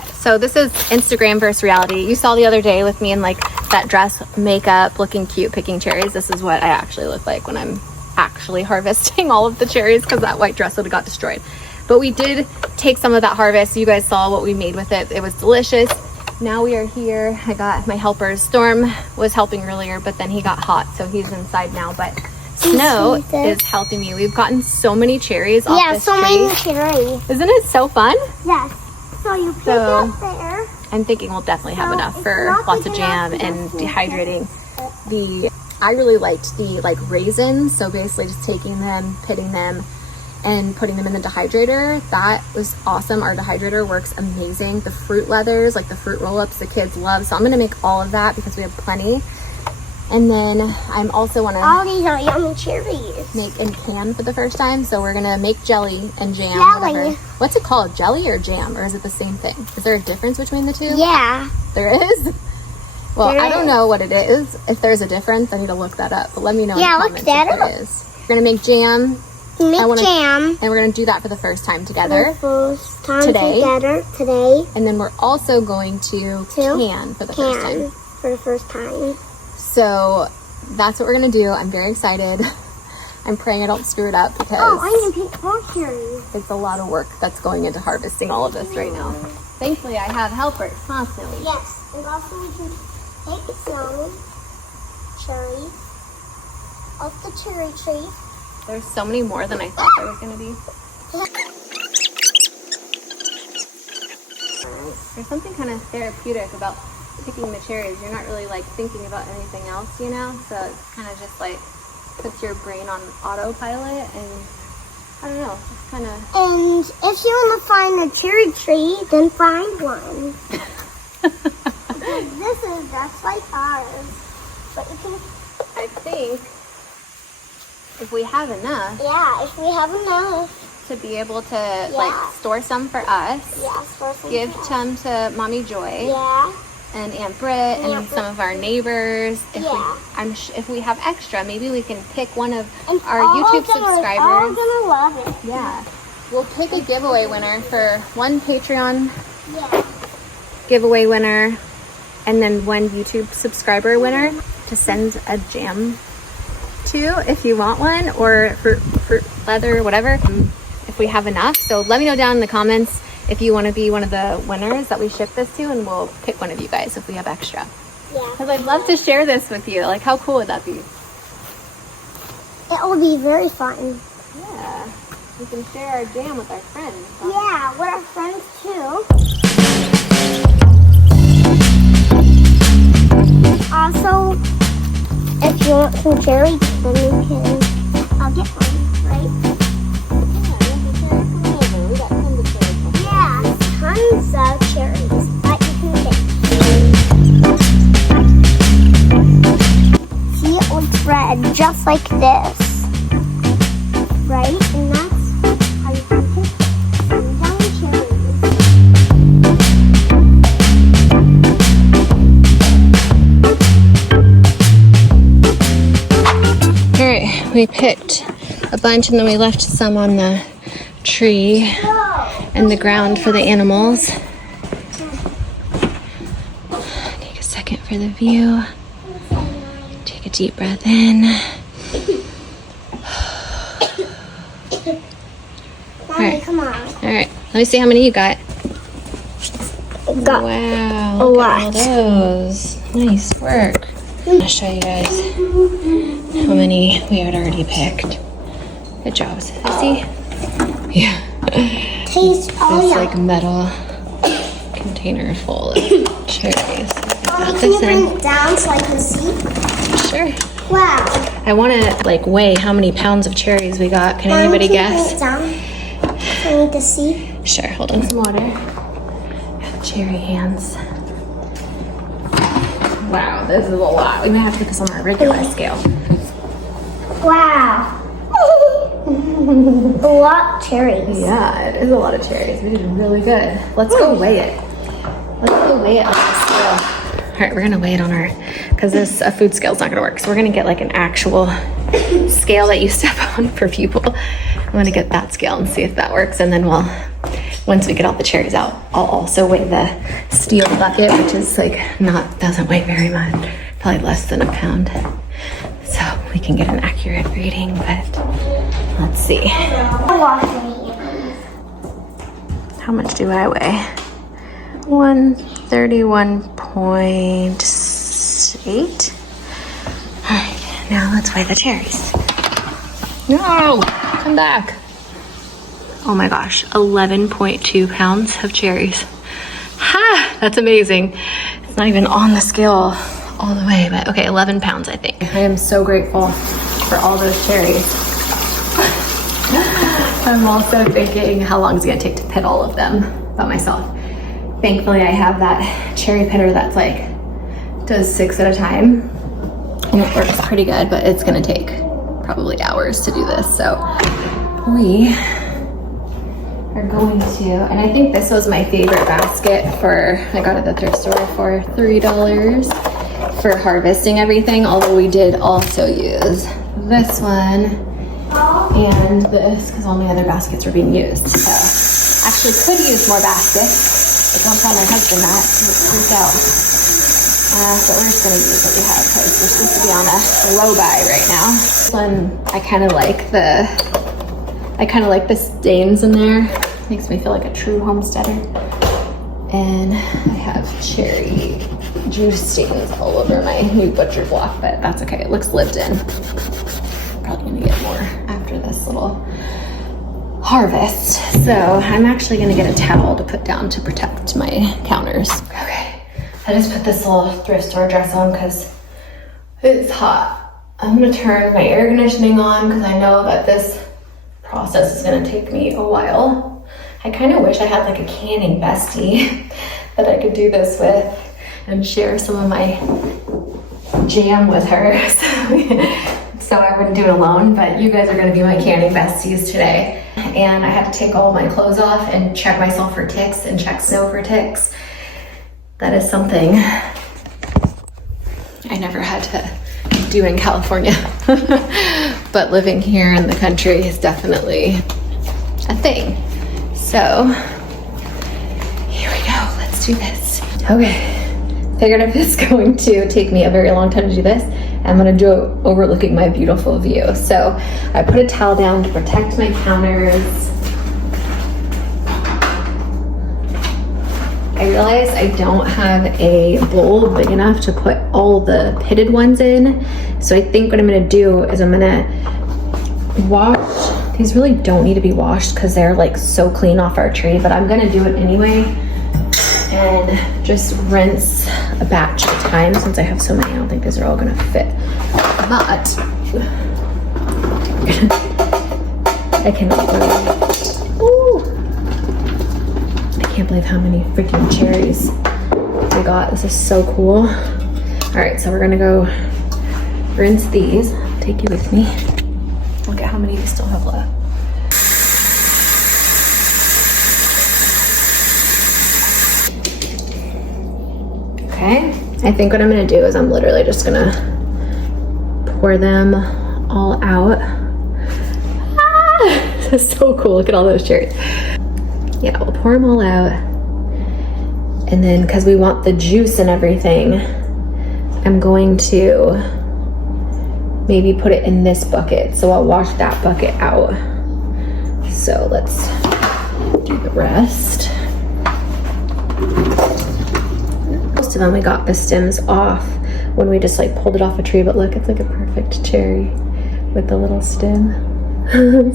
got, so this is Instagram versus reality. You saw the other day with me in like that dress, makeup, looking cute, picking cherries. This is what I actually look like when I'm actually harvesting all of the cherries, because that white dress would have got destroyed. But we did take some of that harvest. You guys saw what we made with it. It was delicious. Now we are here. I got my helpers. Storm was helping earlier, but then he got hot, so he's inside now. But Snow is helping me. We've gotten so many cherries off this tree. Yeah, so many cherries. Isn't it so fun? Yes. So you pick up there. I'm thinking we'll definitely have enough for lots of jam and dehydrating. I really liked the like raisins. So basically just taking them, pitting them, and putting them in the dehydrator. That was awesome. Our dehydrator works amazing. The fruit leathers, like the fruit roll-ups, the kids love. So I'm gonna make all of that because we have plenty. And then I'm also wanna all these are yummy cherries. Make and can for the first time. So we're gonna make jelly and jam. Jelly. Whatever. What's it called? Jelly or jam? Or is it the same thing? Is there a difference between the two? Yeah. There is? Well, I don't know what it is. If there's a difference, I need to look that up. But let me know in the comments if there is. We're gonna make jam. Jam. And we're gonna do that for the first time together. Today. And then we're also going to can for the first time. For the first time. So that's what we're gonna do. I'm very excited. I'm praying I don't screw it up because I need to pick more cherries. It's a lot of work that's going into harvesting all of this right now. Thankfully, I have helpers constantly. Yes, and also we can take some cherries off the cherry tree. There's so many more than I thought there was gonna be. There's something kind of therapeutic about picking the cherries. You're not really like thinking about anything else, you know? So it's kind of just like puts your brain on autopilot, and I don't know, it's kind of... And if you want to find a cherry tree, then find one. Because this is just like ours. But you can... I think if we have enough... Yeah, if we have enough. To be able to like store some for us. Yeah, store some give some to Mommy Joy. Yeah. And Aunt Britt and some of our neighbors. If we have extra, maybe we can pick one of our YouTube subscribers. All gonna love it. Yeah, we'll pick a giveaway winner for one Patreon giveaway winner, and then one YouTube subscriber winner to send a jam to if you want one, or fruit leather, whatever. If we have enough, so let me know down in the comments if you want to be one of the winners that we ship this to, and we'll pick one of you guys if we have extra. Yeah. Because I'd love to share this with you. Like, how cool would that be? It will be very fun. Yeah. We can share our jam with our friends. Yeah, with our friends too. Also, if you want some cherries, then you can, I'll get one, right? Tons of cherries that you can pick. See, it looks red, just like this, right? And that's how you can pick some yummy cherries. Alright, we picked a bunch and then we left some on the tree and the ground for the animals. Take a second for the view. Take a deep breath in. Mommy, come on. Alright, let me see how many you got. Got wow, a look lot. at all those. Nice work. I'll show you guys how many we had already picked. Good job, Sissy. Yeah. Taste all This like metal container full of cherries. Can you bring it down so I can see? Sure. Wow. I want to like weigh how many pounds of cherries we got. Can anybody guess? Bring it down? I need to see. Sure. Hold on. Some water. Got cherry hands. Wow, this is a lot. We might have to put this on our regular scale. Wow. A lot of cherries. Yeah, it is a lot of cherries. We did really good. Let's go weigh it. Let's go weigh it on the scale. All right, we're gonna weigh it on our, because this a food scale is not gonna work. So we're gonna get like an actual scale that you step on for people. I'm gonna get that scale and see if that works, and then we'll once we get all the cherries out, I'll also weigh the steel bucket, which is like doesn't weigh very much, probably less than a pound. So we can get an accurate reading, but let's see. How much do I weigh? 131.8. All right, now let's weigh the cherries. No, come back. Oh my gosh, 11.2 pounds of cherries. Ha, that's amazing. It's not even on the scale all the way, but okay, 11 pounds, I think. I am so grateful for all those cherries. I'm also thinking how long it's gonna take to pit all of them by myself. Thankfully, I have that cherry pitter that's like, does 6 at a time. And it works pretty good, but it's gonna take probably hours to do this. So we are going to, and I think this was my favorite basket I got at the thrift store for $3 for harvesting everything, although we did also use this one and this because all my other baskets were being used. So actually could use more baskets, but don't tell my husband that, he'll freak out. But we're just gonna use what we have because we're supposed to be on a low buy right now. This one, I kind of like the stains in there. Makes me feel like a true homesteader. And I have cherry juice stains all over my new butcher block, but that's okay. It looks lived in. Probably gonna get more after this little harvest. So I'm actually gonna get a towel to put down to protect my counters. Okay, I just put this little thrift store dress on because it's hot. I'm gonna turn my air conditioning on because I know that this process is gonna take me a while. I kind of wish I had like a canning bestie that I could do this with and share some of my jam with her. So I wouldn't do it alone, but you guys are gonna be my canning besties today. And I had to take all my clothes off and check myself for ticks and check snow for ticks. That is something I never had to do in California. But living here in the country is definitely a thing. So here we go, let's do this. Okay, figured if it's going to take me a very long time to do this, I'm gonna do it overlooking my beautiful view. So I put a towel down to protect my counters. I realized I don't have a bowl big enough to put all the pitted ones in. So I think what I'm gonna do is I'm gonna wash. These really don't need to be washed because they're like so clean off our tree, but I'm gonna do it anyway and just rinse a batch at a time since I have so many. I don't think these are all gonna fit, but I cannot believe, ooh, I can't believe how many freaking cherries we got. This is so cool. All right, so we're gonna go rinse these. I'll take you with me. Look at how many we still have left. Okay, I think what I'm gonna do is I'm literally just gonna pour them all out. Ah, this is so cool, look at all those cherries. Yeah, we'll pour them all out. And then, because we want the juice and everything, I'm going to maybe put it in this bucket. So I'll wash that bucket out. So let's do the rest. Most of them we got the stems off when we just like pulled it off a tree, but look, it's like a perfect cherry with the little stem.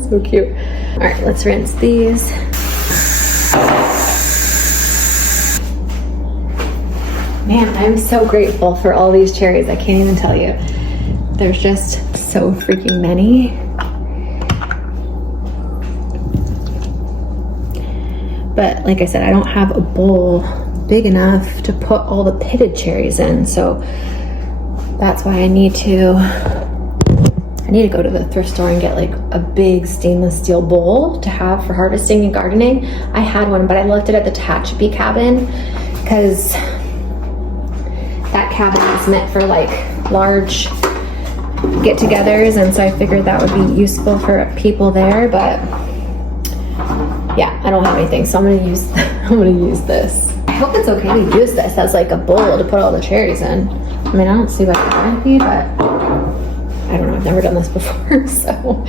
So cute. All right, let's rinse these. Man, I'm so grateful for all these cherries. I can't even tell you. There's just so freaking many. But like I said, I don't have a bowl big enough to put all the pitted cherries in. So that's why I need to go to the thrift store and get like a big stainless steel bowl to have for harvesting and gardening. I had one, but I left it at the Tehachapi cabin because that cabin is meant for like large get-togethers, and so I figured that would be useful for people there. But yeah, I don't have anything, so I'm gonna use this. I hope it's okay to use this as like a bowl to put all the cherries in. I mean, I don't see why it wouldn't be, but I don't know, I've never done this before. So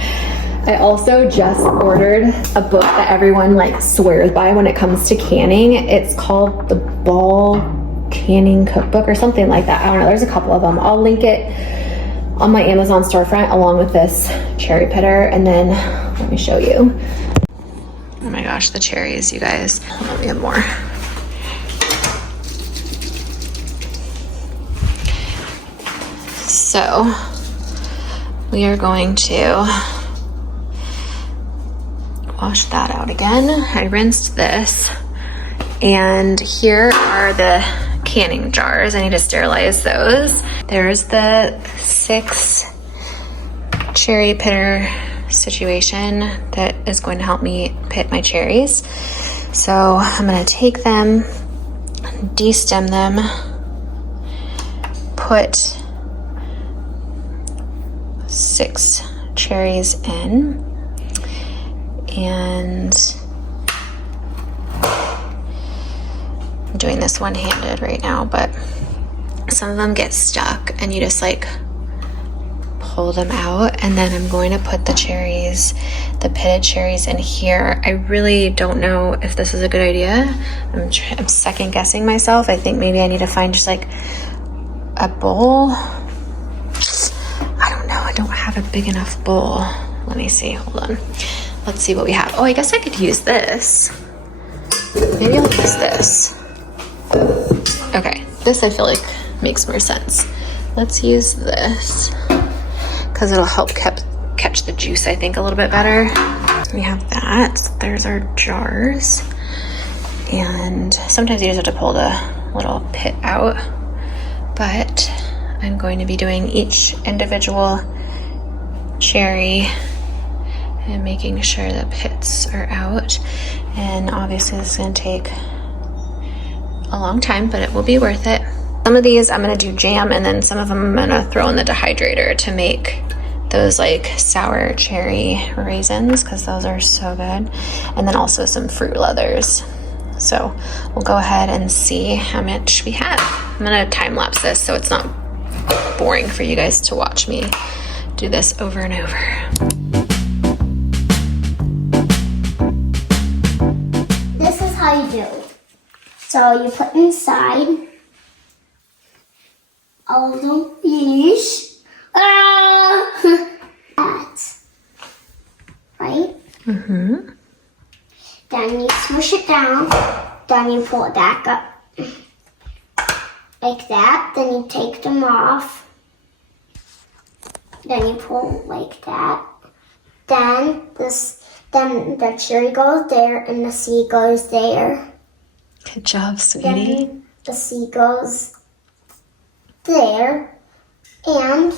I also just ordered a book that everyone like swears by when it comes to canning. It's called the Ball Canning Cookbook or something like that. I don't know, there's a couple of them. I'll link it on my Amazon storefront along with this cherry pitter, and then let me show you. Oh my gosh, the cherries, you guys. Hold on, we have more. So we are going to wash that out again. I rinsed this, and here are the canning jars. I need to sterilize those. There's the 6 cherry pitter situation that is going to help me pit my cherries. So I'm going to take them, de-stem them, put 6 cherries in, and I'm doing this one-handed right now, but some of them get stuck and you just like pull them out, and then I'm going to put the cherries, the pitted cherries, in here. I really don't know if this is a good idea. I'm second guessing myself. I think maybe I need to find just like a bowl. I don't know, I don't have a big enough bowl. Let me see, hold on. Let's see what we have. Oh, I guess I could use this. Maybe I'll use this. Okay, this I feel like makes more sense. Let's use this because it'll help catch the juice, I think, a little bit better. We have that. There's our jars. And sometimes you just have to pull the little pit out, but I'm going to be doing each individual cherry and making sure the pits are out. And obviously this is gonna take a long time, but it will be worth it. Some of these I'm gonna do jam, and then some of them I'm gonna throw in the dehydrator to make those like sour cherry raisins, because those are so good. And then also some fruit leathers. So we'll go ahead and see how much we have. I'm gonna time lapse this so it's not boring for you guys to watch me do this over and over. This is how you do it. So you put inside all of the fish. That. Right? Mm-hmm. Then you smush it down. Then you pull it back up. Like that. Then you take them off. Then you pull like that. Then the cherry goes there and the seed goes there. Good job, sweetie. Then the seed goes there, and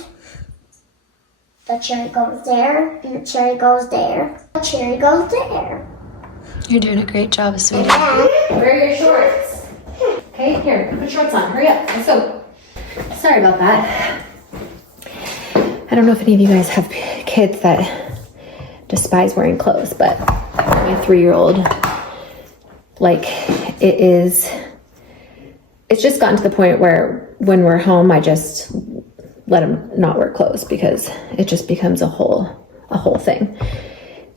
the cherry goes there, and the cherry goes there. The cherry goes there. You're doing a great job, sweetie. And Wear your shorts. Okay, here, put shorts on. Hurry up. Let's go. Sorry about that. I don't know if any of you guys have kids that despise wearing clothes, but my 3-year-old, like, it's just gotten to the point where when we're home, I just let him not wear clothes because it just becomes a whole thing.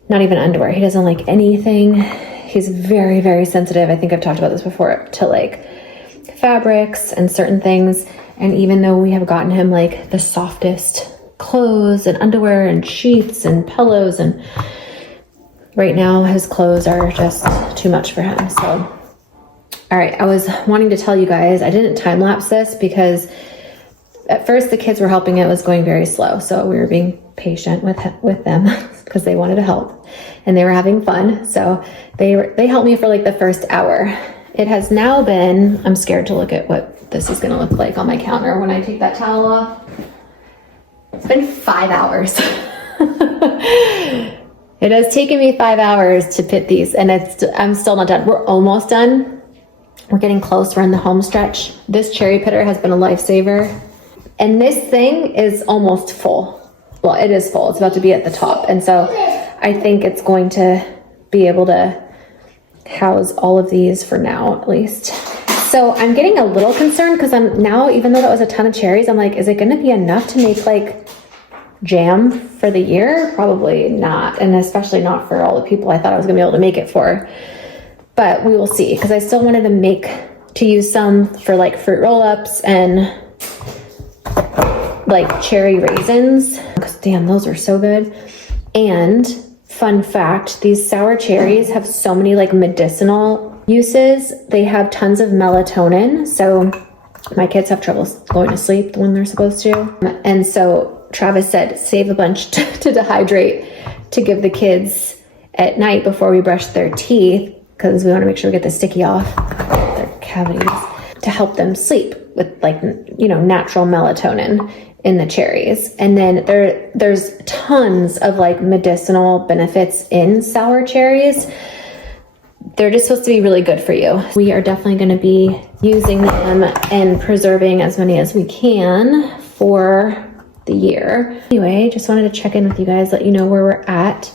Not even underwear. He doesn't like anything. He's very, very sensitive. I think I've talked about this before, to like fabrics and certain things. And even though we have gotten him like the softest clothes and underwear and sheets and pillows, and right now his clothes are just too much for him. So, all right, I was wanting to tell you guys, I didn't time lapse this because at first the kids were helping. It was going very slow. So we were being patient with them because they wanted to help and they were having fun. So they helped me for like the first hour. It has now been, I'm scared to look at what this is going to look like on my counter when I take that towel off. It's been 5 hours. It has taken me 5 hours to pit these, and I'm still not done. We're almost done. We're getting close. We're in the home stretch. This cherry pitter has been a lifesaver. And this thing is almost full. Well, it is full. It's about to be at the top. And so I think it's going to be able to house all of these for now, at least. So I'm getting a little concerned because I'm now, even though that was a ton of cherries, I'm like, is it going to be enough to make like jam for the year? Probably not. And especially not for all the people I thought I was going to be able to make it for. But we will see, because I still wanted to use some for like fruit roll-ups and like cherry raisins, because damn, those are so good. And fun fact, these sour cherries have so many like medicinal uses. They have tons of melatonin, so my kids have trouble going to sleep when they're supposed to. And so Travis said save a bunch to dehydrate to give the kids at night before we brush their teeth, because we want to make sure we get the sticky off their cavities, to help them sleep with like, you know, natural melatonin in the cherries. And then there's tons of like medicinal benefits in sour cherries. They're just supposed to be really good for you. We are definitely going to be using them and preserving as many as we can for the year. Anyway, just wanted to check in with you guys, let you know where we're at.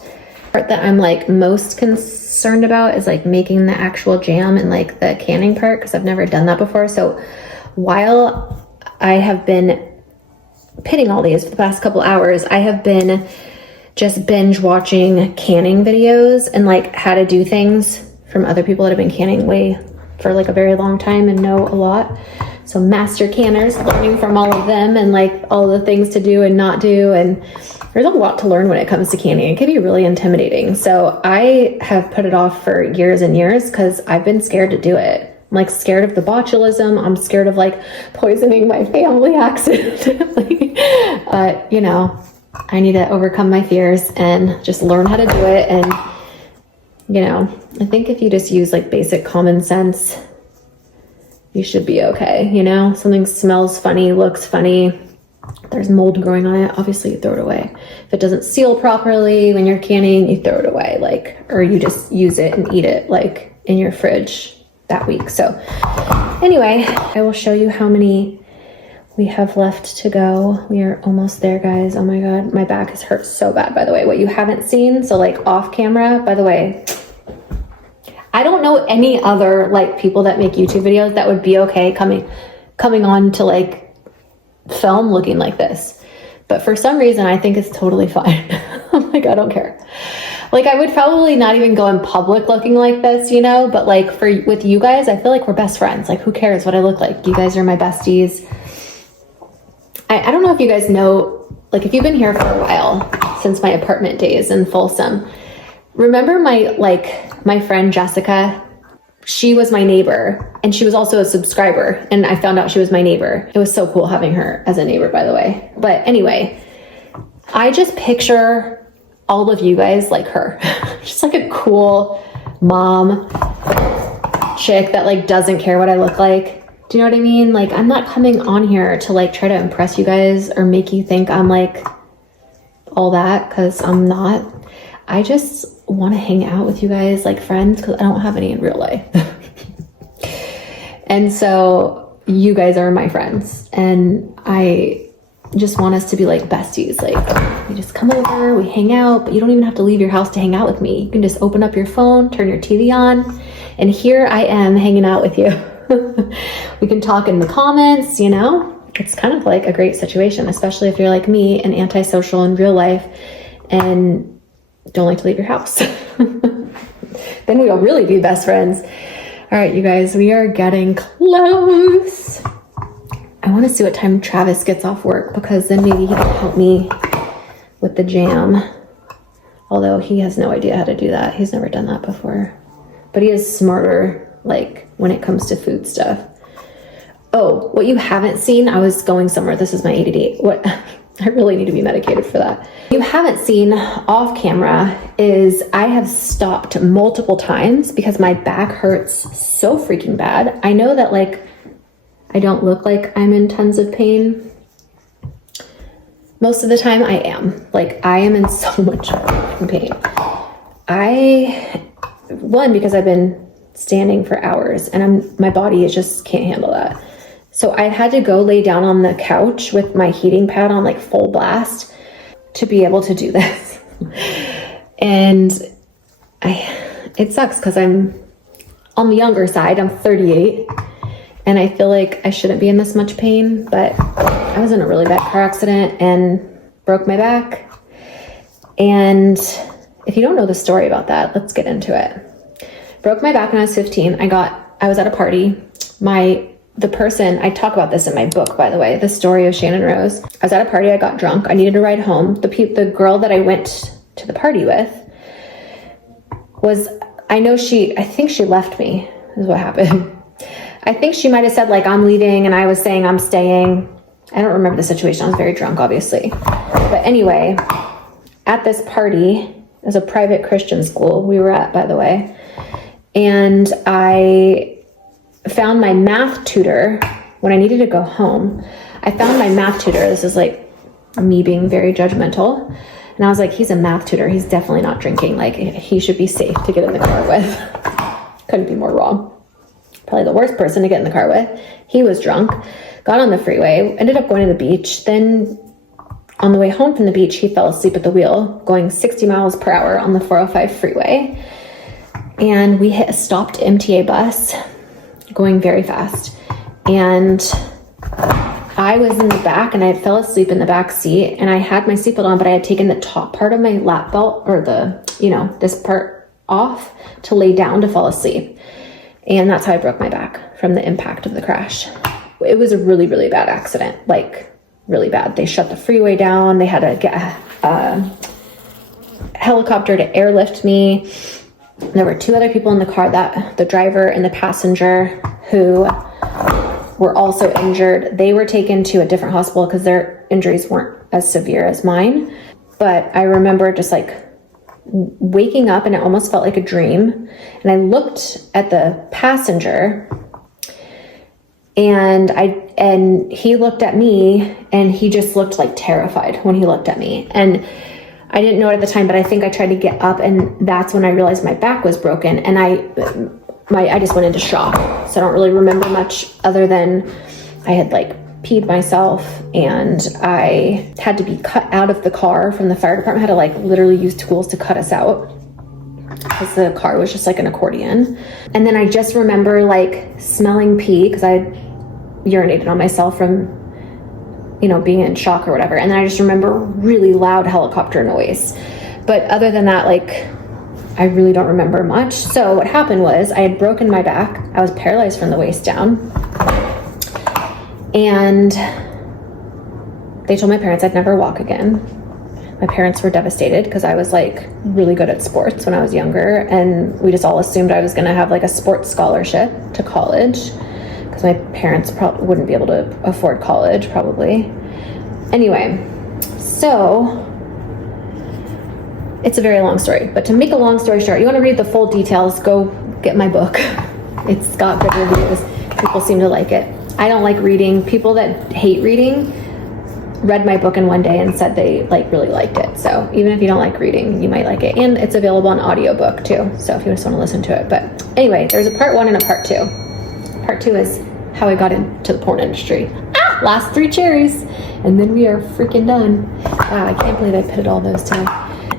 The part that I'm like most concerned about is like making the actual jam and like the canning part, because I've never done that before. So while I have been pitting all these for the past couple hours, I have been just binge watching canning videos and like how to do things from other people that have been canning for like a very long time and know a lot. So master canners, learning from all of them and like all the things to do and not do. And there's a lot to learn when it comes to canning. It can be really intimidating. So I have put it off for years and years because I've been scared to do it. I'm like scared of the botulism. I'm scared of like poisoning my family accidentally. You know, I need to overcome my fears and just learn how to do it. And, you know, I think if you just use like basic common sense, you should be okay. You know, something smells funny, looks funny, there's mold growing on it, obviously you throw it away. If it doesn't seal properly when you're canning, you throw it away, like, or you just use it and eat it like in your fridge that week. So anyway, I will show you how many we have left to go. We are almost there, guys. Oh my God, my back has hurt so bad, by the way. What you haven't seen, so like off camera, by the way, I don't know any other like people that make YouTube videos that would be okay coming on to like film looking like this. But for some reason, I think it's totally fine. I'm like, I don't care. Like, I would probably not even go in public looking like this, you know, but like with you guys, I feel like we're best friends. Like, who cares what I look like? You guys are my besties. I don't know if you guys know, like if you've been here for a while, since my apartment days in Folsom, remember my friend Jessica? She was my neighbor and she was also a subscriber, and I found out she was my neighbor. It was so cool having her as a neighbor, by the way. But anyway, I just picture all of you guys like her. Just like a cool mom chick that like doesn't care what I look like. Do you know what I mean? Like, I'm not coming on here to like try to impress you guys or make you think I'm like all that, because I'm not. I just want to hang out with you guys like friends, because I don't have any in real life. And so you guys are my friends, and I just want us to be like besties. Like, we just come over, we hang out, but you don't even have to leave your house to hang out with me. You can just open up your phone, turn your TV on, and here I am hanging out with you. We can talk in the comments, you know? It's kind of like a great situation, especially if you're like me and antisocial in real life and don't like to leave your house. Then we'll really be best friends. All right, you guys, we are getting close. I want to see what time Travis gets off work, because then maybe he can help me with the jam. Although he has no idea how to do that. He's never done that before. But he is smarter, like, when it comes to food stuff. Oh, what you haven't seen, I was going somewhere. This is my ADD. What I really need to be medicated for that. What you haven't seen off camera is I have stopped multiple times because my back hurts so freaking bad. I know that like I don't look like I'm in tons of pain. Most of the time I am. Like, I am in so much pain. One, because I've been standing for hours and my body just can't handle that. So I had to go lay down on the couch with my heating pad on like full blast to be able to do this. And it sucks because I'm on the younger side. I'm 38 and I feel like I shouldn't be in this much pain, but I was in a really bad car accident and broke my back. And if you don't know the story about that, let's get into it. Broke my back when I was 15. I was at a party. The person, I talk about this in my book, by the way, the story of Channon Rose. I was at a party, I got drunk, I needed a ride home. The girl that I went to the party with I think she left me, is what happened. I think she might've said like, I'm leaving, and I was saying I'm staying. I don't remember the situation, I was very drunk, obviously. But anyway, at this party, it was a private Christian school we were at, by the way, and I found my math tutor when I needed to go home. I found my math tutor. This is like me being very judgmental. And I was like, he's a math tutor. He's definitely not drinking. Like, he should be safe to get in the car with. Couldn't be more wrong. Probably the worst person to get in the car with. He was drunk, got on the freeway, ended up going to the beach. Then on the way home from the beach, he fell asleep at the wheel, going 60 miles per hour on the 405 freeway. And we hit a stopped MTA bus, going very fast, and I was in the back and I fell asleep in the back seat, and I had my seatbelt on, but I had taken the top part of my lap belt, or this part off, to lay down to fall asleep. And that's how I broke my back, from the impact of the crash. It was a really, really bad accident, like really bad. They shut the freeway down. They had to get a helicopter to airlift me. There were 2 other people in the car, the driver and the passenger, who were also injured. They were taken to a different hospital because their injuries weren't as severe as mine. But I remember just like waking up, and it almost felt like a dream. And I looked at the passenger, and he looked at me, and he just looked like terrified when he looked at me. And I didn't know it at the time, but I think I tried to get up, and that's when I realized my back was broken, and I just went into shock. So I don't really remember much other than I had like peed myself, and I had to be cut out of the car from the fire department. I had to like literally use tools to cut us out because the car was just like an accordion. And then I just remember like smelling pee because I urinated on myself from being in shock or whatever. And then I just remember really loud helicopter noise. But other than that, like, I really don't remember much. So what happened was I had broken my back. I was paralyzed from the waist down. And they told my parents I'd never walk again. My parents were devastated because I was like really good at sports when I was younger. And we just all assumed I was going to have like a sports scholarship to college, because my parents probably wouldn't be able to afford college, probably. Anyway, so it's a very long story. But to make a long story short, you want to read the full details, go get my book. It's got good reviews. People seem to like it. I don't like reading. People that hate reading read my book in one day and said they like really liked it. So even if you don't like reading, you might like it. And it's available on audiobook too, so if you just want to listen to it. But anyway, there's a part 1 and a part 2. Part 2 is how I got into the porn industry. Last 3 cherries, and then we are freaking done. Wow, I can't believe I pitted all those together.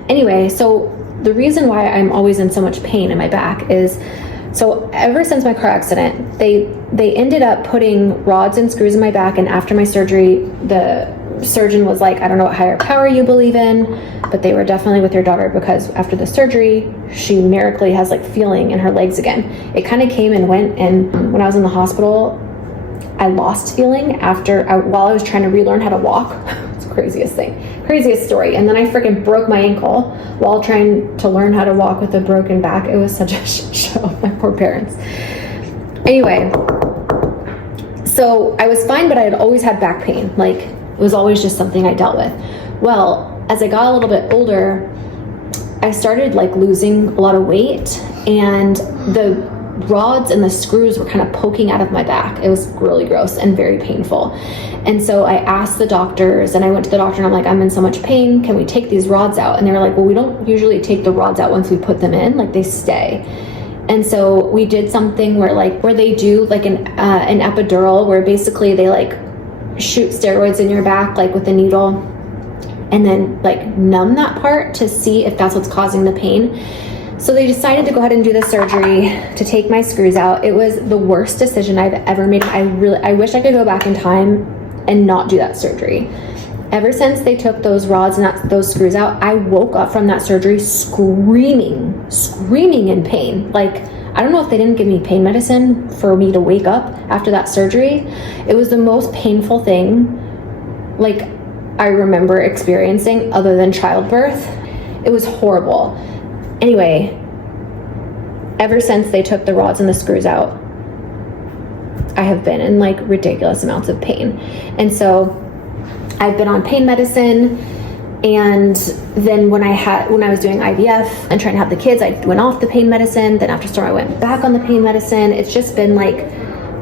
Anyway, so the reason why I'm always in so much pain in my back is, so ever since my car accident, they ended up putting rods and screws in my back, and after my surgery, the surgeon was like, I don't know what higher power you believe in, but they were definitely with your daughter, because after the surgery, she miraculously has like feeling in her legs again. It kind of came and went, and when I was in the hospital, I lost feeling while I was trying to relearn how to walk. It's the craziest story. And then I freaking broke my ankle while trying to learn how to walk with a broken back. It was such a shit show. My poor parents. Anyway, so I was fine, but I had always had back pain. Like, it was always just something I dealt with. Well, as I got a little bit older, I started like losing a lot of weight, and the rods and the screws were kind of poking out of my back. It was really gross and very painful. And so I asked the doctors, and I went to the doctor and I'm like, I'm in so much pain. Can we take these rods out? And they were like, well, we don't usually take the rods out once we put them in, like they stay. And so we did something where they do like an epidural, where basically they like shoot steroids in your back, like with a needle, and then like numb that part to see if that's what's causing the pain. So they decided to go ahead and do the surgery to take my screws out. It was the worst decision I've ever made. I wish I could go back in time and not do that surgery. Ever since they took those rods and those screws out, I woke up from that surgery screaming in pain. Like, I don't know if they didn't give me pain medicine for me to wake up after that surgery. It was the most painful thing, like, I remember experiencing other than childbirth. It was horrible. Anyway, ever since they took the rods and the screws out, I have been in like ridiculous amounts of pain. And so I've been on pain medicine, and then when I was doing IVF and trying to have the kids, I went off the pain medicine. Then after storm, I went back on the pain medicine. It's just been like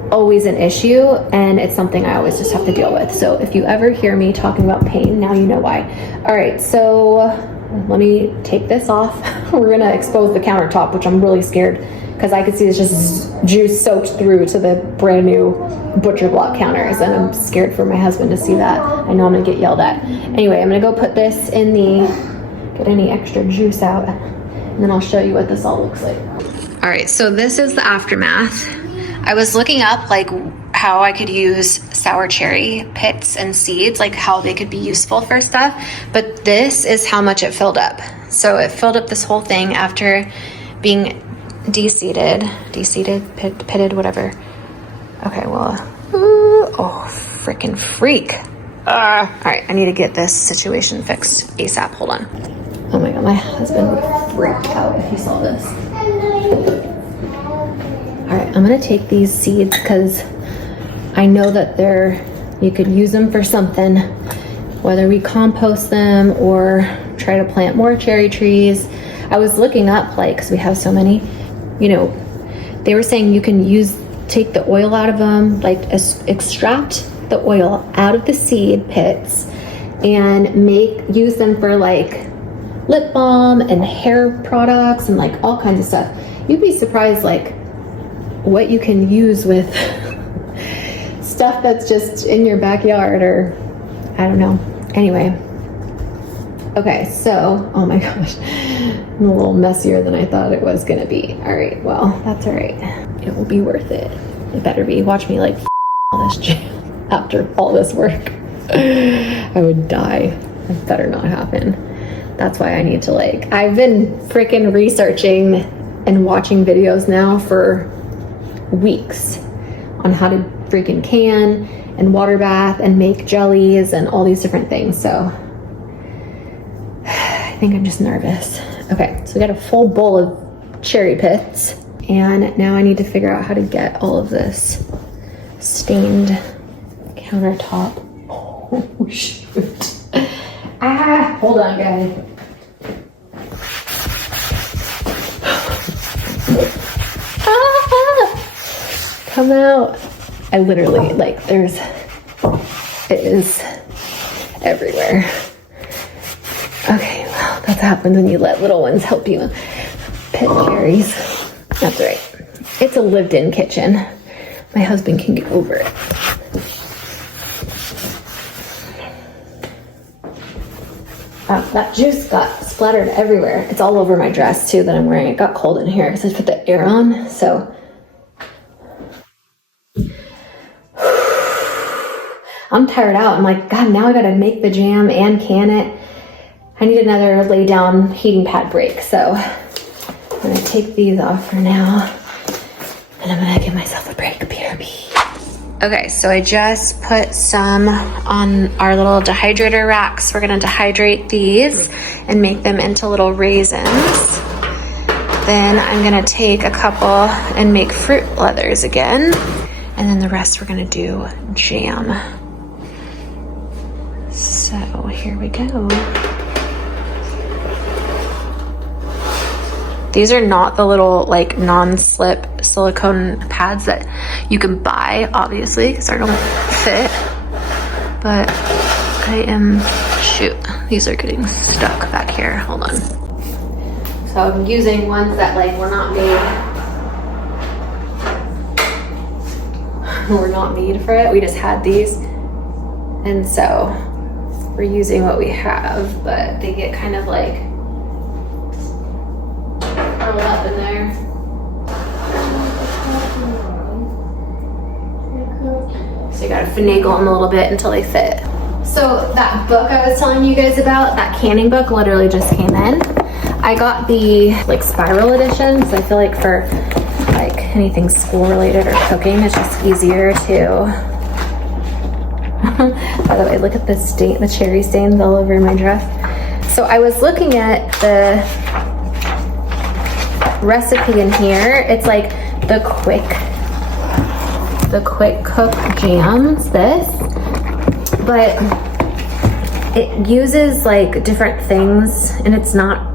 always an issue, and it's something I always just have to deal with. So if you ever hear me talking about pain, now you know why. All right, so let me take this off. We're gonna expose the countertop, which I'm really scared because I could see there's just juice soaked through to the brand new butcher block counters, and I'm scared for my husband to see that. I know I'm gonna get yelled at. Anyway, I'm gonna go put this in get any extra juice out, and then I'll show you what this all looks like. All right, so this is the aftermath. I was looking up like how I could use sour cherry pits and seeds, like how they could be useful for stuff, but this is how much it filled up. So it filled up this whole thing after being pitted, whatever. Okay, well, oh, freaking freak. All right, I need to get this situation fixed ASAP. Hold on. Oh my God, my husband would freak out if he saw this. All right, I'm gonna take these seeds because I know that you could use them for something, whether we compost them or try to plant more cherry trees. I was looking up, like, because we have so many, you know, they were saying you can take the oil out of them, like extract the oil out of the seed pits and use them for like lip balm and hair products and like all kinds of stuff. You'd be surprised like what you can use with stuff that's just in your backyard, or I don't know. Anyway, okay, so, oh my gosh, I'm a little messier than I thought it was gonna be. All right, well, that's all right. It will be worth it. It better be. Watch me like all this jam after all this work. I would die. It better not happen. That's why I need to like, I've been freaking researching and watching videos now for weeks on how to freaking can and water bath and make jellies and all these different things. So I think I'm just nervous. Okay, so we got a full bowl of cherry pits, and now I need to figure out how to get all of this stained countertop. Oh shoot. Hold on guys. Come out. I literally, like, it is everywhere. Okay, well, that's what happens when you let little ones help you pit cherries. That's right. It's a lived-in kitchen. My husband can get over it. That juice got splattered everywhere. It's all over my dress too that I'm wearing. It got cold in here because I put the air on, so. I'm tired out. I'm like, God, now I gotta make the jam and can it. I need another lay down heating pad break. So I'm gonna take these off for now, and I'm gonna give myself a break, BRB. Okay, so I just put some on our little dehydrator racks. We're gonna dehydrate these and make them into little raisins. Then I'm gonna take a couple and make fruit leathers again. And then the rest we're gonna do jam. So here we go. These are not the little like non-slip silicone pads that you can buy, obviously, because they don't fit. But shoot, these are getting stuck back here. Hold on. So I'm using ones that like were not made for it. We just had these, and so we're using what we have, but they get kind of like curl up in there. So you gotta finagle them a little bit until they fit. So that book I was telling you guys about, that canning book, literally just came in. I got the like spiral edition, so I feel like for like anything school related or cooking, it's just easier to. By the way, look at this stain, the cherry stains all over my dress. So I was looking at the recipe in here. It's like the quick cook jams, this, but it uses like different things, and it's not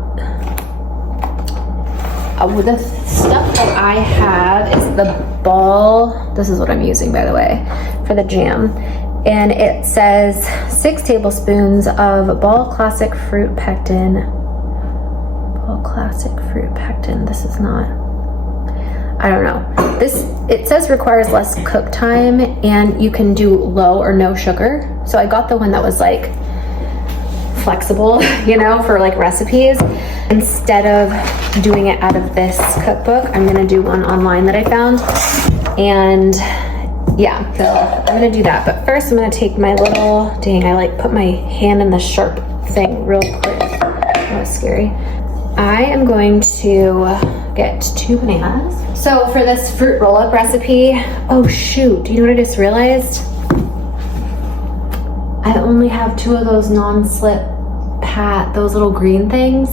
the stuff that I have is the ball. This is what I'm using, by the way, for the jam. And it says 6 tablespoons of ball classic fruit pectin. Ball classic fruit pectin. This is not, I don't know. This, it says requires less cook time, and you can do low or no sugar. So I got the one that was like flexible, you know, for like recipes. Instead of doing it out of this cookbook, I'm gonna do one online that I found. And yeah, so I'm gonna do that. But first I'm gonna take my little, dang, I like put my hand in the sharp thing real quick. That was scary. I am going to get 2 bananas. So for this fruit roll-up recipe, oh shoot, do you know what I just realized? I only have 2 of those non-slip pat, those little green things.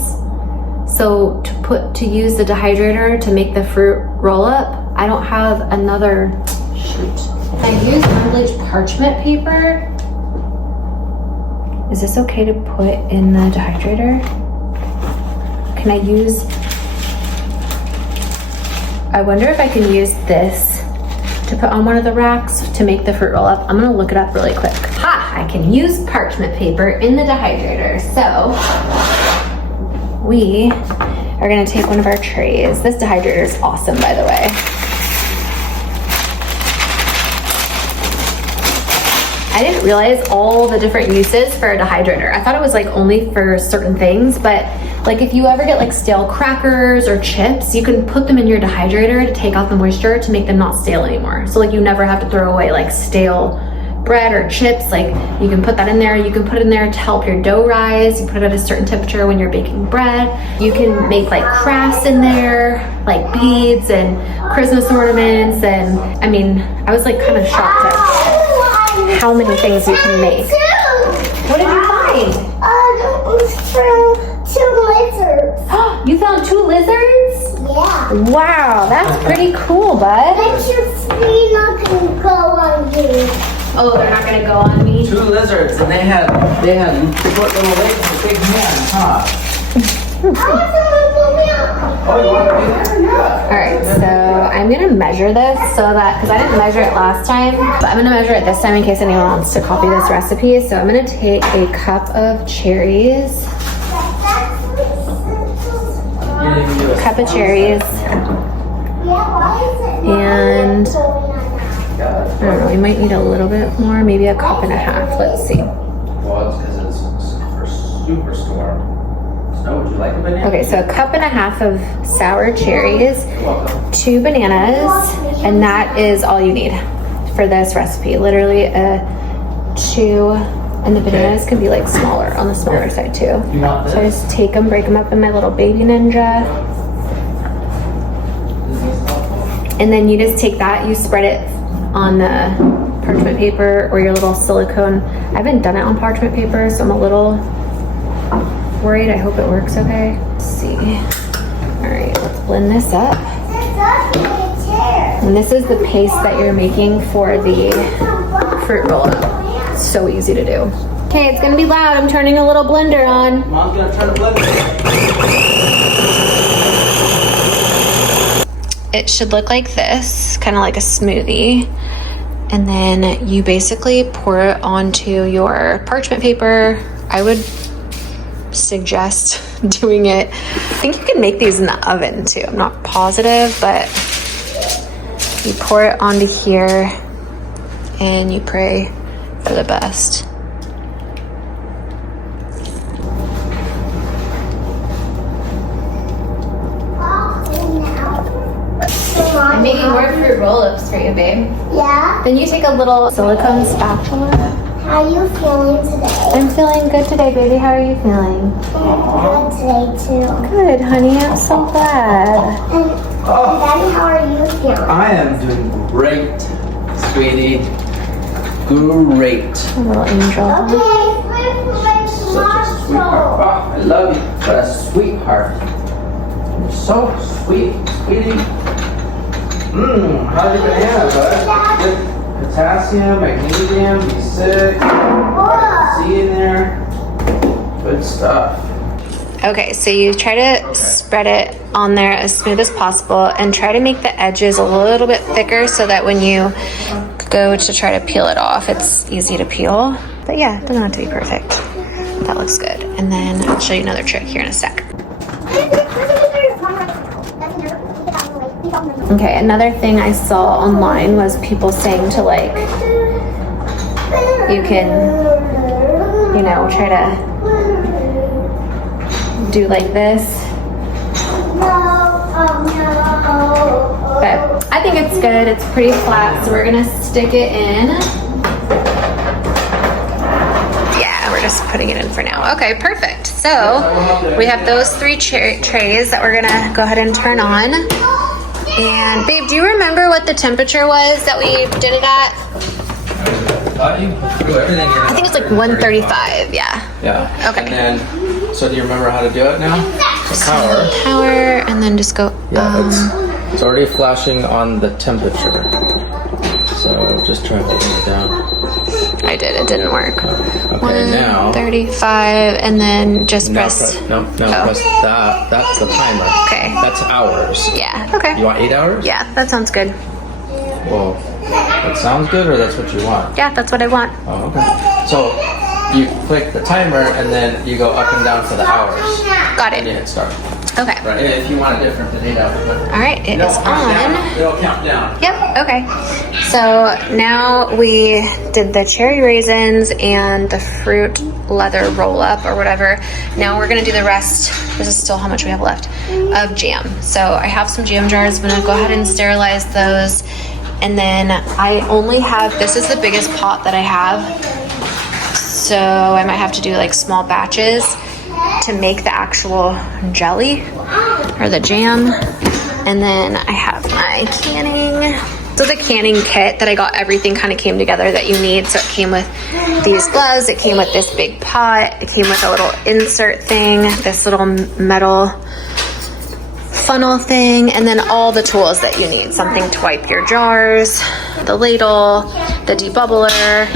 So to use the dehydrator to make the fruit roll-up, I don't have another, shoot. I use unbleached parchment paper. Is this okay to put in the dehydrator? Can I use, I wonder if I can use this to put on one of the racks to make the fruit roll up. I'm gonna look it up really quick. Ha! I can use parchment paper in the dehydrator. So we are gonna take one of our trays. This dehydrator is awesome, by the way. I didn't realize all the different uses for a dehydrator. I thought it was like only for certain things, but like if you ever get like stale crackers or chips, you can put them in your dehydrator to take out the moisture to make them not stale anymore. So like you never have to throw away like stale bread or chips. Like you can put that in there. You can put it in there to help your dough rise. You put it at a certain temperature when you're baking bread. You can make like crafts in there, like beads and Christmas ornaments. And I mean, I was like kind of shocked at how many things you can make. What did you find? Two lizards. You found 2 lizards? Yeah. Wow, that's pretty cool, bud. They're not gonna go on you. Oh, they're not gonna go on me? 2 lizards, and they had short little legs and big hands, huh? I want someone to pull me up. Oh, you want to be there? Yeah. All right, so I'm gonna measure this so that, because I didn't measure it last time, but I'm gonna measure it this time in case anyone wants to copy this recipe. So I'm gonna take a cup of cherries. Cup of cherries. And I don't know, we might need a little bit more, maybe a cup and a half. Let's see. Well, it's because it's for superstorm. Snow, would you like a banana? Okay, so a cup and a half of sour cherries, You're welcome. 2 bananas, and that is all you need for this recipe. Literally 2, and the bananas can be like smaller, on the smaller side too. You want So I this? just take them, break them up in my little baby ninja. And then you just take that, you spread it on the parchment paper or your little silicone. I haven't done it on parchment paper, so I'm a little worried. I hope it works okay. Let's see. All right, let's blend this up. And this is the paste that you're making for the fruit roll-up. It's so easy to do. Okay, it's gonna be loud. I'm turning a little blender on. Mom's gonna turn the blender. It should look like this, kind of like a smoothie. And then you basically pour it onto your parchment paper. I would suggest doing it. I think you can make these in the oven too. I'm not positive, but you pour it onto here and you pray for the best. I'm making more fruit roll-ups for you, babe. Yeah? Then you take a little silicone spatula. How are you feeling today? I'm feeling good today, baby. How are you feeling? I'm good today too. Good, honey. I'm so glad. And Daddy, how are you feeling? I am doing great, sweetie. Great. A little angel. Such a sweetheart. Oh, I love you. What a sweetheart. You're so sweet, sweetie. How's your banana, bud? Good potassium, magnesium, B6, C in there. Good stuff. Okay, so you try to spread it on there as smooth as possible and try to make the edges a little bit thicker so that when you go to try to peel it off, it's easy to peel. But yeah, it doesn't have to be perfect. That looks good. And then I'll show you another trick here in a sec. Okay, another thing I saw online was people saying to like, you can, you know, try to do like this. But I think it's good. It's pretty flat, so we're gonna stick it in. Yeah, we're just putting it in for now. Okay, perfect. So we have those 3 trays that we're gonna go ahead and turn on. And babe, do you remember what the temperature was that we did it at? I think it's like 135, yeah. Yeah. Okay. And then, so do you remember how to do it now? So power. Power, and then just go, Yeah, it's already flashing on the temperature. So just try to bring it down. I did, it didn't work. Okay, now. 135, and then just press. Press that. That's the timer. Okay. That's hours. Yeah, okay. You want 8 hours? Yeah, that sounds good. Well, that sounds good, or that's what you want? Yeah, that's what I want. Oh, okay. So you click the timer, and then you go up and down for the hours. Got And you it. hit start. Okay. Right. If you want it different than 8 hours. But All right, it is on. It'll count down. Yep, okay. So now we did the cherry raisins and the fruit leather roll up or whatever. Now we're gonna do the rest. This is still how much we have left of jam. So I have some jam jars. I'm gonna go ahead and sterilize those. And then I only have, this is the biggest pot that I have. So I might have to do like small batches to make the actual jelly or the jam. And then I have my canning. So the canning kit that I got, everything kind of came together that you need. So it came with these gloves, it came with this big pot, it came with a little insert thing, this little metal funnel thing, and then all the tools that you need. Something to wipe your jars, the ladle, the debubbler,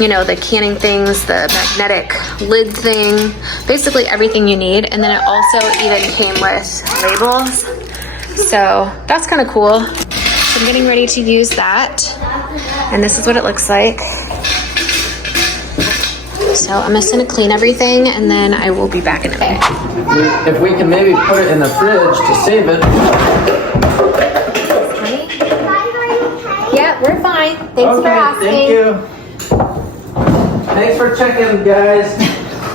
you know, the canning things, the magnetic lid thing, basically everything you need. And then it also even came with labels. So that's kind of cool. So I'm getting ready to use that. And this is what it looks like. So I'm just gonna clean everything and then I will be back in a minute. If we can maybe put it in the fridge to save it. Yeah, we're fine. Thanks for asking. Thank you. Thanks for checking, guys.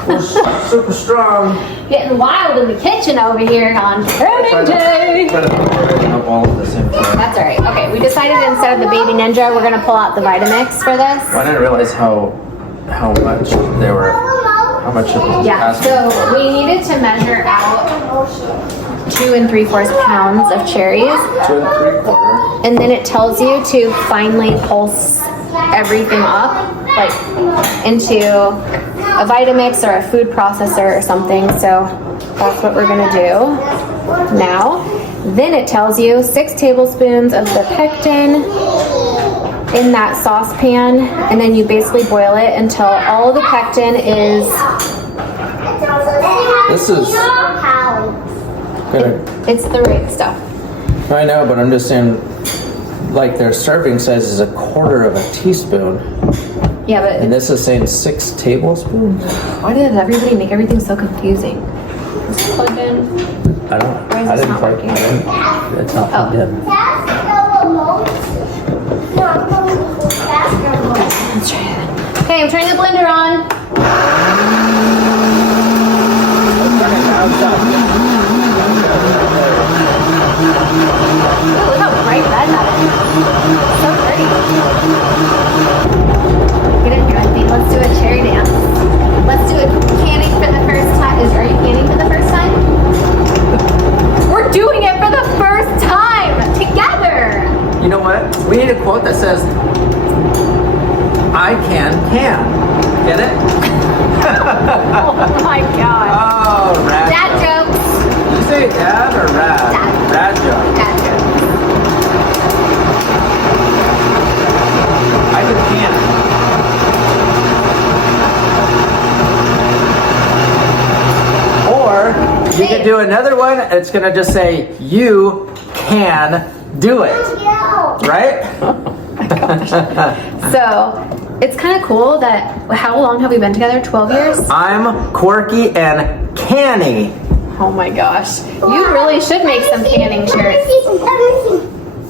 We're super strong. Getting wild in the kitchen over here on Turning Day. Try to pick up all at the same time. That's all right. Okay, we decided instead of the Baby Ninja, we're gonna pull out the Vitamix for this. I didn't realize how much they were, how much it was Yeah, asking so for. we needed to measure out 2 3/4 pounds of cherries. 2 3/4. And then it tells you to finely pulse everything up, like into a Vitamix or a food processor or something. So that's what we're gonna do now. Then it tells you 6 tablespoons of the pectin in that saucepan, and then you basically boil it until all of the pectin is. This is good. It's the right stuff. I know, but I'm just saying, like their serving size is 1/4 of a teaspoon, Yeah, and but this is saying 6 tablespoons. why did everybody make everything so confusing? Is it plugged in? I don't. Why is I this didn't not plug working? it in. It's not plugged in. Let's try it. Okay, I'm turning the blender on. So pretty. Get in here, Anthony. Let's do a cherry dance. Let's do a canning for the first time. Are you canning for the first time? We're doing it for the first time together. You know what? We need a quote that says, I can. Get it? Oh my god. Oh, rad Dad joke. jokes. Did you say dad or rad? Dad. Rad joke. Dad jokes. I can. Or you could do another one. It's gonna just say you can do it. Right? So it's kind of cool that, how long have we been together? 12 years? I'm quirky and canny. Oh my gosh. You really should make some canning shirts.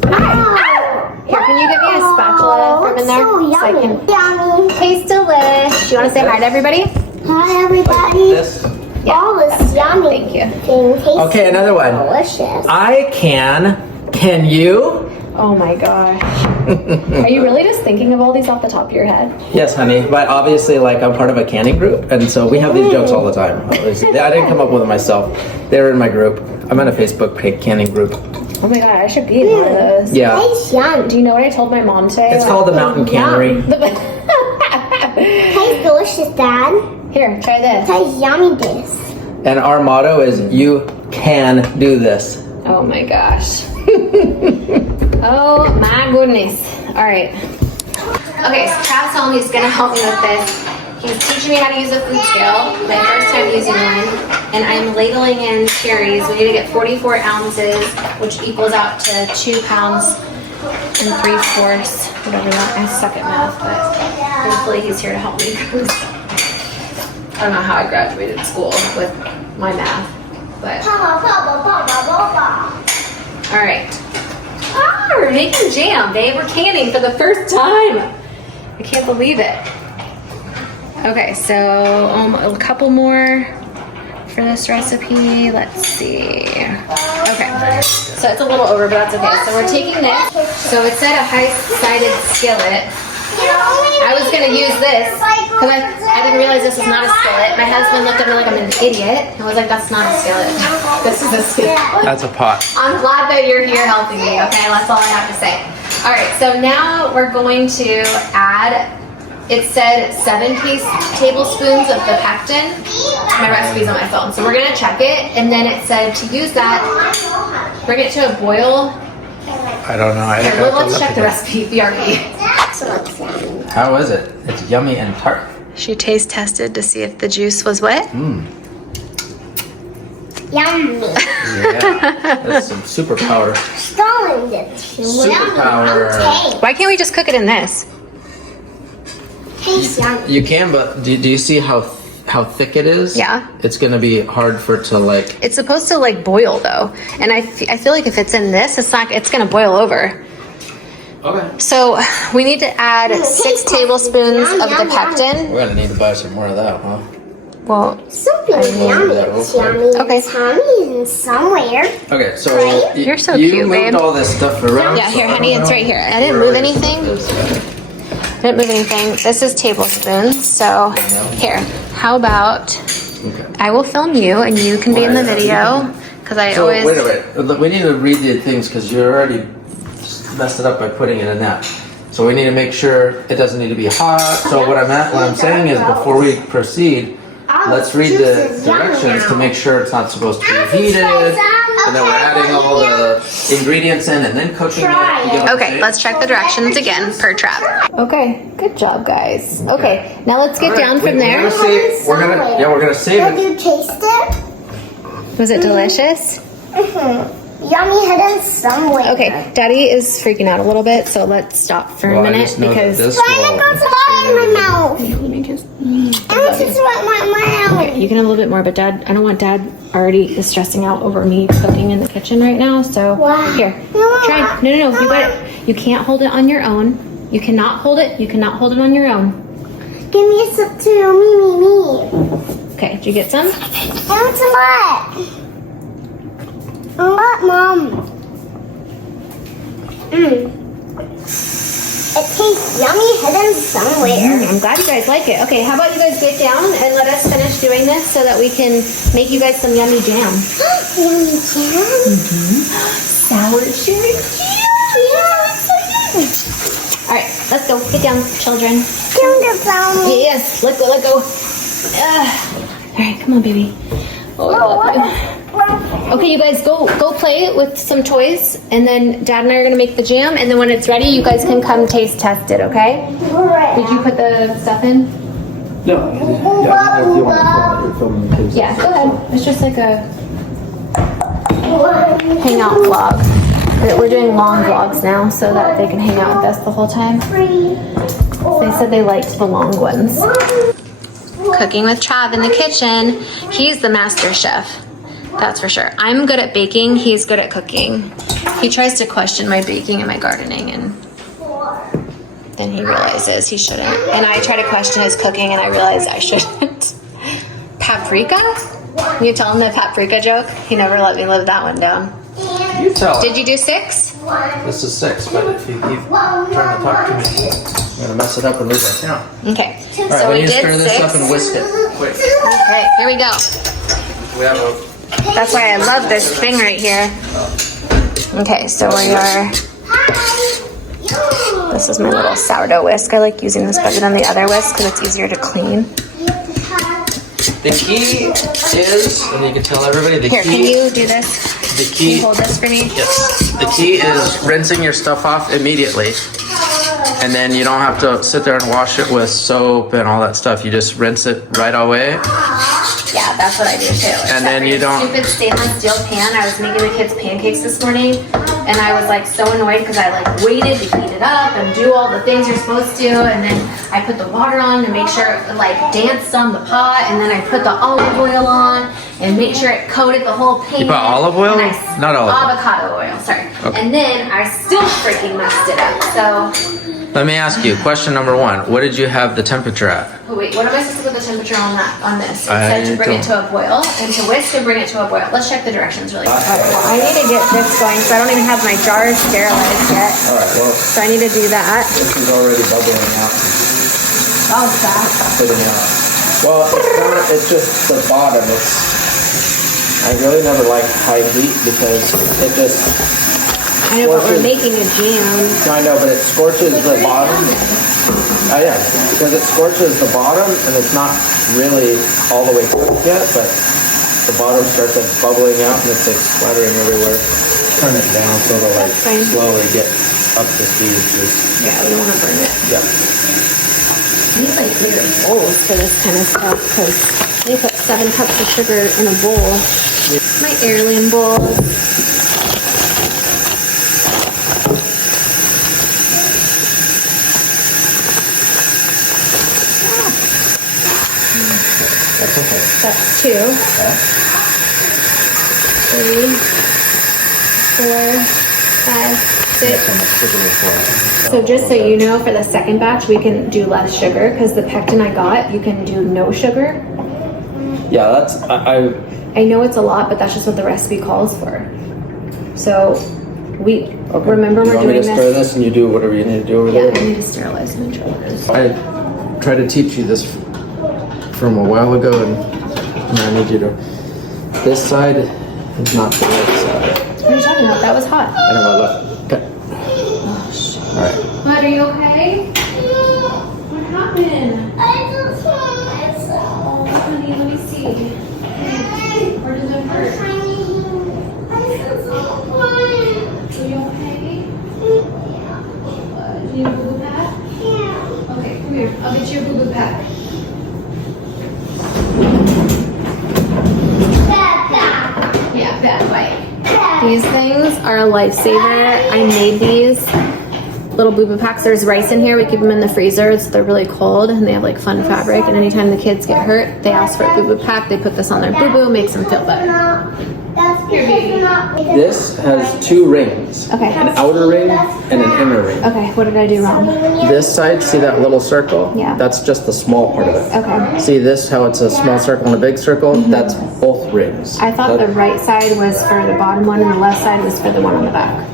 Hi. Here, can you give me a spatula from in there? So I can yummy. taste delish. Do you want to say hi to everybody? Hi, everybody. This. All this yummy. Thank you. Thing tastes Okay, another one. delicious. I can. Can you? Oh my gosh. Are you really just thinking of all these off the top of your head? Yes, honey. But obviously, like, I'm part of a canning group, and so we have these jokes all the time. Obviously. I didn't come up with it myself. They're in my group. I'm in a Facebook canning group. Oh my god, I should be in one of those. Yeah. Tastes yummy. Do you know what I told my mom today? It's called the Mountain Cannery. Tastes delicious, Dad. Here, try this. Tastes yummy, this. And our motto is, you can do this. Oh my gosh. Oh my goodness. All right. Okay, so Travis told me he's gonna help me with this. He's teaching me how to use a food scale, my first time using one, and I'm ladling in cherries. We need to get 44 ounces, which equals out to 2 pounds and 3/4, whatever that. I suck at math, but hopefully he's here to help me because I don't know how I graduated school with my math, but. All right. Ah, we're making jam, babe. We're canning for the first time. I can't believe it. Okay, so a couple more for this recipe. Let's see. Okay, so it's a little over, but that's okay. So we're taking this. So it said a high-sided skillet. I was gonna use this because I didn't realize this was not a skillet. My husband looked at me like I'm an idiot and was like, "That's not a skillet. This is a skillet." That's a pot. I'm glad that you're here helping me. Okay, that's all I have to say. All right, so now we're going to add. It said 7 tablespoons of the pectin. My recipe's on my phone, so we're gonna check it. And then it said to use that, bring it to a boil. I don't know. Here, well, let's check the recipe. BRB. How is it? It's yummy and tart. She taste tested to see if the juice was wet. Yummy. Yeah. That's some superpower. Stalling it. Superpower. Why can't we just cook it in this? Tastes yummy. You can, but do you see how thick it is? Yeah. It's gonna be hard for it to like. It's supposed to like boil though, and I feel like if it's in this, it's gonna boil over. Okay. So we need to add 6 tablespoons of the pectin. We're gonna need to buy some more of that, huh? Well, Something yummy. It's yummy. Okay. Tommy's in somewhere. Okay, so You're so you cute, moved babe. all this stuff around. yeah, so here, I honey, don't it's know right here. I didn't move anything. I didn't move anything. This is tablespoons. So here, how about I will film you and you can be in the video because I So always. wait a minute. Look, we need to read the things because you already messed it up by putting it in that. So we need to make sure it doesn't need to be hot. So what I'm saying is before we proceed, let's read the directions to make sure it's not supposed to be heated, and then we're adding all the ingredients in and then cooking it. You get what I'm Okay, saying? let's check the directions again per trap. Okay, good job, guys. Okay, now let's get All right, down from there. We're gonna save Have it. you tasted it? Was it delicious? Yummy hidden somewhere. Okay, Daddy is freaking out a little bit, so let's stop for a Well, I minute just know that because. this Trying to will- go to my mouth. I want to sweat my mouth. You can have a little bit more, but Dad, I don't want Dad already is stressing out over me cooking in the kitchen right now. So Wow. here, try. No, you got it. You can't hold it on your own. You cannot hold it. You cannot hold it on your own. Give me a sip too. Me. Okay, did you get some? I want some what? What, Mom? It tastes yummy hidden somewhere. I'm glad you guys like it. Okay, how about you guys get down and let us finish doing this so that we can make you guys some yummy jam. Yummy jam? Sour cherry jam. Yeah, so good. All right, let's go. Get down, children. Yes, let go, let go. All right, come on, baby. Oh, I love you. Okay, you guys go play with some toys, and then Dad and I are gonna make the jam, and then when it's ready, you guys can come taste test it, okay? Did you put the stuff in? No. Yeah, if you want to film it, you're filming the kids. Yeah, go ahead. It's just like a hangout vlog. We're doing long vlogs now so that they can hang out with us the whole time. They said they liked the long ones. Cooking with Trav in the kitchen. He's the master chef. That's for sure. I'm good at baking. He's good at cooking. He tries to question my baking and my gardening, and then he realizes he shouldn't. And I try to question his cooking, and I realize I shouldn't. Paprika? You tell him the paprika joke? He never let me live that one down. You tell Did him. you do 6? This is 6, but if you keep trying to talk to me, I'm going to mess it up and lose my count. Okay. All right, So we we need to did stir this 6. up and whisk it quick. Okay, here we go. We have a... That's why I love this thing right here. Okay, so we are... This is my little sourdough whisk. I like using this better than the other whisk because it's easier to clean. The key is, and you can tell everybody, the Here, key... can you do this? The Can you key... hold this for me? Yes. The key is rinsing your stuff off immediately. And then you don't have to sit there and wash it with soap and all that stuff. You just rinse it right away. Yeah, that's what I do too. And then you don't... Stupid stainless steel pan. I was making the kids pancakes this morning, and I was like so annoyed because I like waited to heat it up and do all the things you're supposed to, and then I put the water on to make sure it like danced on the pot, and then I put the olive oil on and make sure it coated the whole pan. You put olive oil? Not olive oil. Avocado oil, sorry. Okay. And then I still freaking messed it up. So, Let me ask you, question number 1. What did you have the temperature at? oh wait, what am I supposed to put the temperature on that on this? It I said to bring it don't- to a boil, and to whisk and bring it to a boil. Let's check the directions really quick. I need to get this going because I don't even have my jars sterilized yet. All right, well, So I need to do that. this is already bubbling out. Oh, fast. Spitting out. Well, it's not, it's just the bottom. I really never like high heat because it just... I know, but we're making a jam. I know, but it scorches the bottom. Oh yeah, because it scorches the bottom and it's not really all the way cooked yet, but the bottom starts like bubbling out and it's like splattering everywhere. Turn it down so it'll like Fine. slowly get up to speed. Just, Yeah, we don't want to burn it. yeah. I need like bigger bowls for this kind of stuff because they put 7 cups of sugar in a bowl. My heirloom bowls. That's okay. That's 2. 3, 4, 5, 6. So just so you know, for the second batch, we can do less sugar because the pectin I got, you can do no sugar. Yeah, that's, I know it's a lot, but that's just what the recipe calls for. So we remember you we're want me doing to stir this. this and you do whatever you need to do over Yeah, there? I need to sterilize my controllers. I tried to teach you this from a while ago, and I need you to. This side is not the right side. What are you talking about? That was hot. I don't know. Look. Okay. All right. Bud, are you okay? What happened? I just want myself. Honey, let me see. Where does it hurt? I just want Are you okay? Do you need a boo-boo pad? Yeah. Okay, come here. I'll get you a boo-boo pad. Yeah, bad white. These things are a lifesaver. I made these little boo-boo packs. There's rice in here. We keep them in the freezer. They're really cold and they have like fun fabric. And anytime the kids get hurt, they ask for a boo-boo pack. They put this on their boo-boo, makes them feel better. This has 2 rings. Okay. An outer ring and an inner ring. Okay, what did I do wrong? This side, see that little circle? Yeah. That's just the small part of it. Okay. See this, how it's a small circle and a big circle? That's both rings. I thought the right side was for the bottom one and the left side was for the one on the back.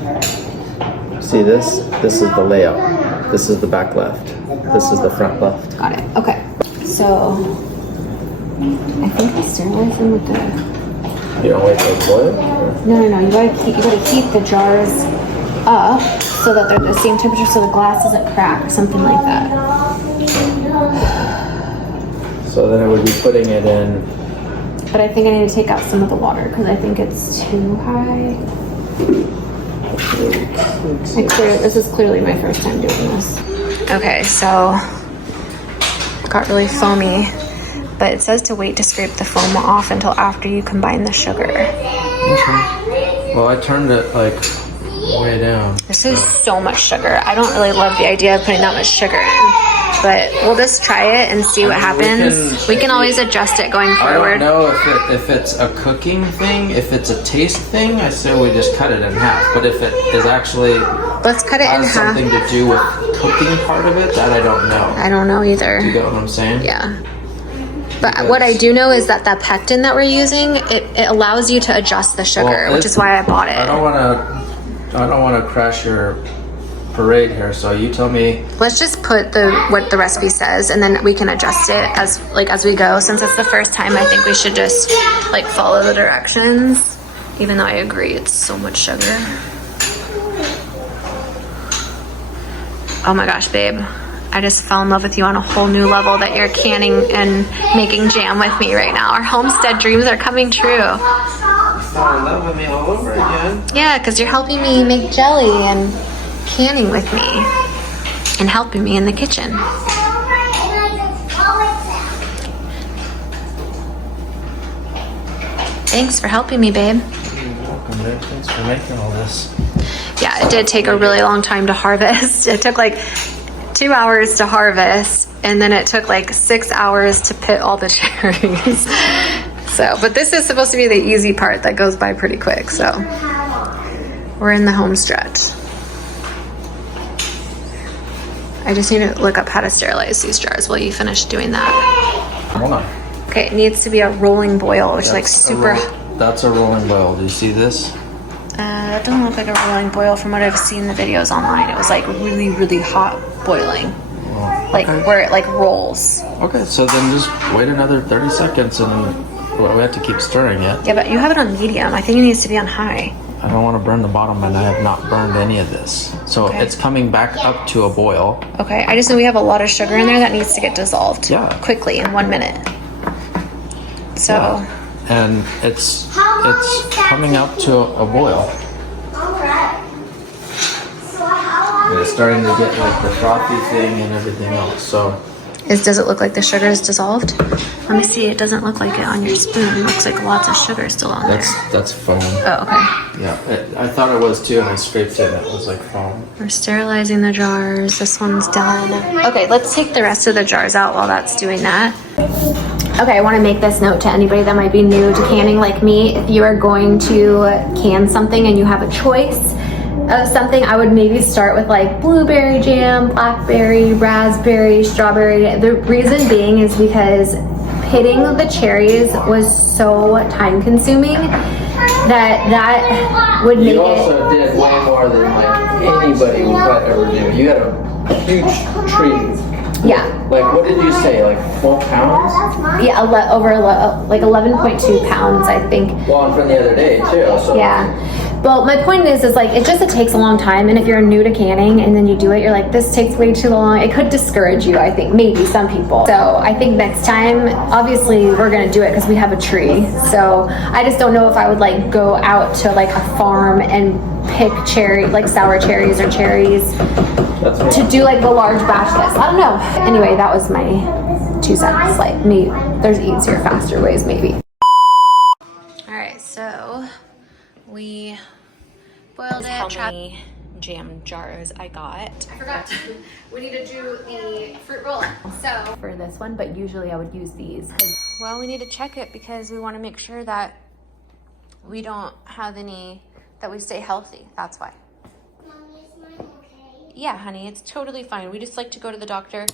See this? This is the layout. This is the back left. This is the front left. Got it. Okay. So I think I sterilize them with the. You don't wait for it to boil? No. You gotta heat the jars up so that they're the same temperature, so the glass doesn't crack, something like that. So then it would be putting it in. But I think I need to take out some of the water because I think it's too high. This is clearly my first time doing this. Okay, so it got really foamy, but it says to wait to scrape the foam off until after you combine the sugar. Okay. Well, I turned it like way down. This is so much sugar. I don't really love the idea of putting that much sugar in. But we'll just try it and see what happens. We can always adjust it going forward. I don't know if it's a cooking thing, if it's a taste thing. I say we just cut it in half. But if it is actually let's cut it in half. Something to do with cooking part of it, that I don't know. I don't know either. Do you get what I'm saying? Yeah. But what I do know is that pectin that we're using, it allows you to adjust the sugar, which is why I bought it. I don't want to crash your parade here, so you tell me. Let's just put what the recipe says, and then we can adjust it as we go. Since it's the first time, I think we should just follow the directions. Even though I agree, it's so much sugar. Oh my gosh, babe! I just fell in love with you on a whole new level. That you're canning and making jam with me right now. Our homestead dreams are coming true. Fall in love with me all over again. Yeah, because you're helping me make jelly and canning with me and helping me in the kitchen. Thanks for helping me, babe. You're welcome, babe. Thanks for making all this. Yeah, it did take a really long time to harvest. It took 2 hours to harvest, and then it took 6 hours to pit all the cherries. But this is supposed to be the easy part that goes by pretty quick. So we're in the home stretch. I just need to look up how to sterilize these jars while you finish doing that. Hold on. Okay, it needs to be a rolling boil, which is super. That's a rolling boil. Do you see this? That doesn't look like a rolling boil from what I've seen in the videos online. It was really, really hot boiling. Where it rolls. Okay, so then just wait another 30 seconds and we have to keep stirring it. Yeah, but you have it on medium. I think it needs to be on high. I don't want to burn the bottom, and I have not burned any of this. So It's coming back up to a boil. Okay, I just know we have a lot of sugar in there that needs to get dissolved quickly in 1 minute. So. Yeah. And it's coming up to a boil. And it's starting to get the frothy thing and everything else. So. Does it look like the sugar is dissolved? Let me see. It doesn't look like it on your spoon. It looks like lots of sugar still on there. That's foam. Oh, okay. Yeah, I thought it was too, and I scraped it, and it was like foam. We're sterilizing the jars. This one's done. Okay, let's take the rest of the jars out while that's doing that. Okay, I want to make this note to anybody that might be new to canning like me. If you are going to can something and you have a choice of something, I would maybe start with blueberry jam, blackberry, raspberry, strawberry. The reason being is because pitting the cherries was so time consuming that would make it. You also did way more than anybody would ever do. You had a huge tree. Yeah. What did you say? 12 pounds? Yeah, over 11.2 pounds, I think. Well, and from the other day too. So. Yeah. Well, my point is it takes a long time, and if you're new to canning and then you do it, you're this takes way too long. It could discourage you, I think, maybe some people. So I think next time, obviously, we're gonna do it because we have a tree. So I just don't know if I would go out to a farm and pick sour cherries or cherries to do the large batch list. I don't know. Anyway, that was my 2 cents. There's easier, faster ways, maybe. All right, so we boiled it. How many jam jars I got? I forgot. We need to do the fruit roll. So for this one, but usually I would use these. Well, we need to check it because we want to make sure that we don't have any, that we stay healthy. That's why. Mommy, is mine okay? Yeah, honey, it's totally fine. We just like to go to the doctor.